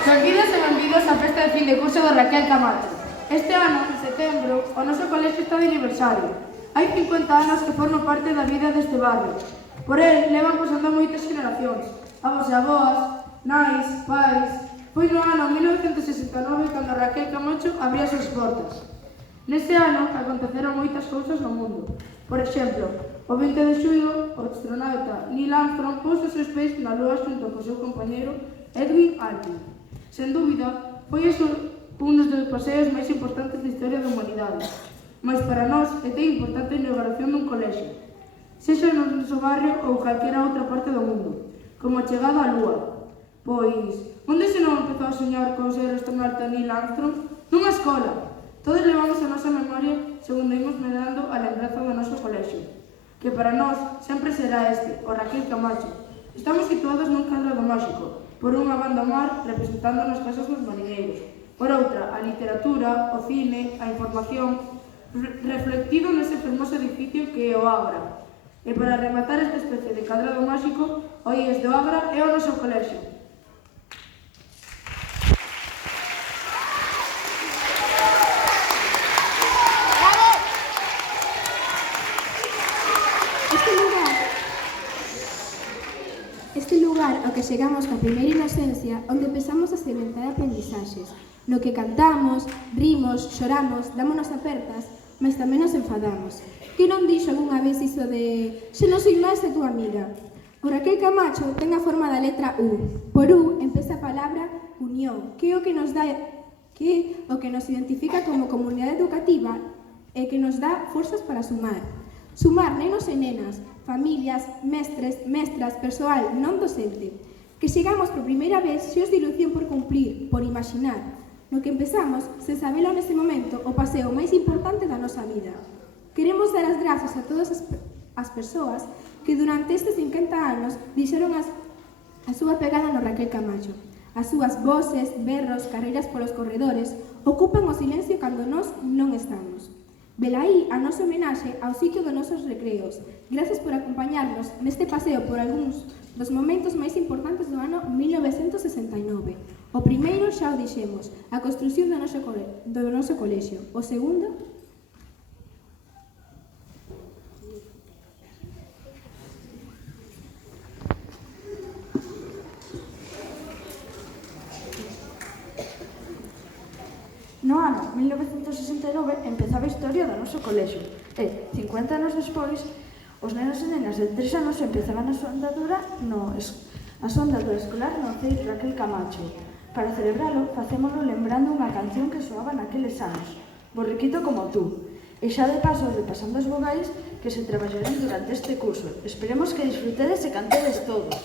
Benvidas e benvidos á festa de fin de curso de Raquel Camacho. Este ano, en setembro, o noso colexio está de aniversario. Hai 50 anos que forma parte da vida deste barrio. Por el levan pasando moitas generacións. Avós e avoas, nais, pais... Foi no ano 1969 cando Raquel Camacho abría as súas portas. Nese ano aconteceron moitas cousas no mundo. Por exemplo, o 20 de xullo, o astronauta Neil Armstrong pôs os seus pés na Lúa xunto co seu compañeiro Edwin Aldrin. Sen dúbida, foi un dos paseos máis importantes da historia da humanidade. Mas para nós é tan importante a inauguración dun colexio, sexa no noso barrio ou calquera outra parte do mundo, como a chegada á Lúa. Pois, onde se non empezou a soñar con ser astronauta Neil Armstrong? Nunha escola. Todos levamos a nosa memoria segundo imos medando a lembranza do noso colexio, que para nós sempre será este, o Raquel Camacho. Estamos situados nun cadrado máxico, por unha banda mar representando nas casas dos mariñeiros, por outra a literatura, o cine, a información, reflectido nese fermoso edificio que é o Ágora. E para rematar esta especie de cadrado máxico, o IES do Ágora é o noso colexio. Este lugar ao que chegamos coa primeira inocencia, onde empezamos a sementar aprendizaxes, no que cantamos, rimos, choramos, dámonos apertas, mas tamén nos enfadamos. Que non dixo algunha vez iso de «Se non soy máis é tua amiga»? O Raquel Camacho ten a forma da letra U. Por U empeza a palabra unión, que é o que nos identifica como comunidade educativa e que nos dá forzas para sumar. Sumar nenos e nenas, familias, mestres, mestras, persoal non docente. Que chegamos por primeira vez xeos de ilusión por cumplir, por imaginar. No que empezamos, sen sabelo nese momento, o paseo máis importante da nosa vida. Queremos dar as grazas a todas as persoas que durante estes 50 anos dixeron a súa pegada no Raquel Camacho. As súas voces, berros, carreiras polos corredores ocupan o silencio cando nós non estamos. Velaí a nosa homenaxe ao sitio dos nosos recreos. Gracias por acompañarnos neste paseo por algúns dos momentos máis importantes do ano 1969. O primeiro xa o dixemos, a construción do noso colexio. O segundo... No ano 1969 empezaba a historia do noso colexio e, 50 anos despois, os nenos e nenas de 3 anos empezaban a súa andadura escolar no CEIP Raquel Camacho. Para celebralo, facémolo lembrando unha canción que soaba naqueles anos, Borriquito como tú, e xa de paso repasando as vogais que se traballarán durante este curso. Esperemos que disfrutedes e cantedes todos.